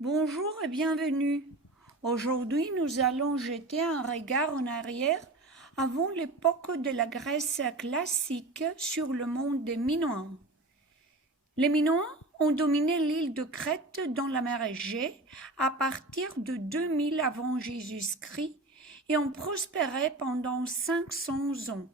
Bonjour et bienvenue. Aujourd'hui, nous allons jeter un regard en arrière avant l'époque de la Grèce classique sur le monde des Minoens. Les Minoens ont dominé l'île de Crète dans la mer Égée à partir de 2000 avant Jésus-Christ et ont prospéré pendant 500 ans.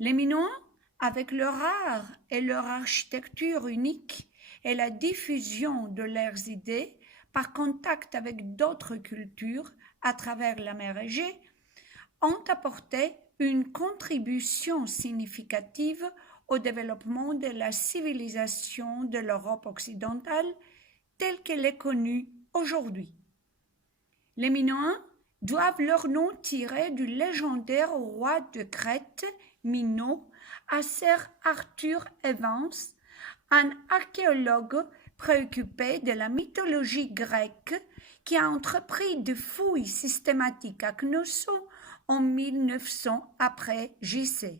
Les Minoens, avec leur art et leur architecture unique et la diffusion de leurs idées par contact avec d'autres cultures à travers la mer Égée, ont apporté une contribution significative au développement de la civilisation de l'Europe occidentale telle qu'elle est connue aujourd'hui. Les Minoens doivent leur nom tiré du légendaire roi de Crète, Minos, à Sir Arthur Evans, un archéologue préoccupé de la mythologie grecque qui a entrepris des fouilles systématiques à Knossos en 1900 après JC.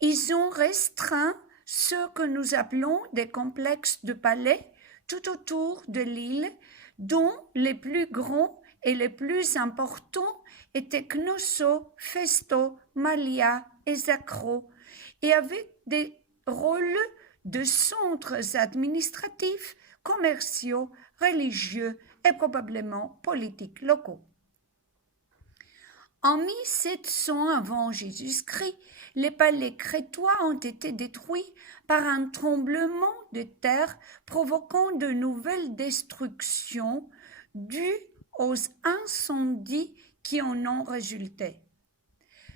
Ils ont restreint ce que nous appelons des complexes de palais tout autour de l'île, dont les plus grands et les plus importants étaient Knossos, Festo, Malia et Zakro, et avec des rôles de centres administratifs, commerciaux, religieux et probablement politiques locaux. En 1700 avant Jésus-Christ, les palais crétois ont été détruits par un tremblement de terre provoquant de nouvelles destructions dues aux incendies qui en ont résulté.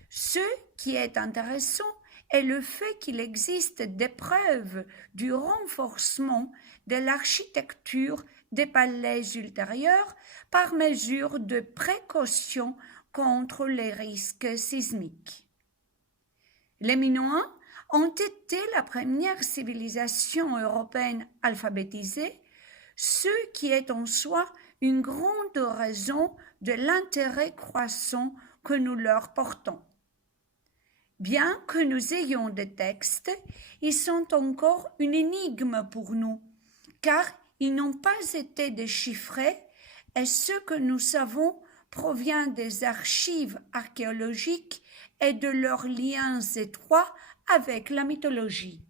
Ce qui est intéressant est le fait qu'il existe des preuves du renforcement de l'architecture des palais ultérieurs par mesure de précaution contre les risques sismiques. Les Minoens ont été la première civilisation européenne alphabétisée, ce qui est en soi une grande raison de l'intérêt croissant que nous leur portons. Bien que nous ayons des textes, ils sont encore une énigme pour nous, car ils n'ont pas été déchiffrés et ce que nous savons provient des archives archéologiques et de leurs liens étroits avec la mythologie.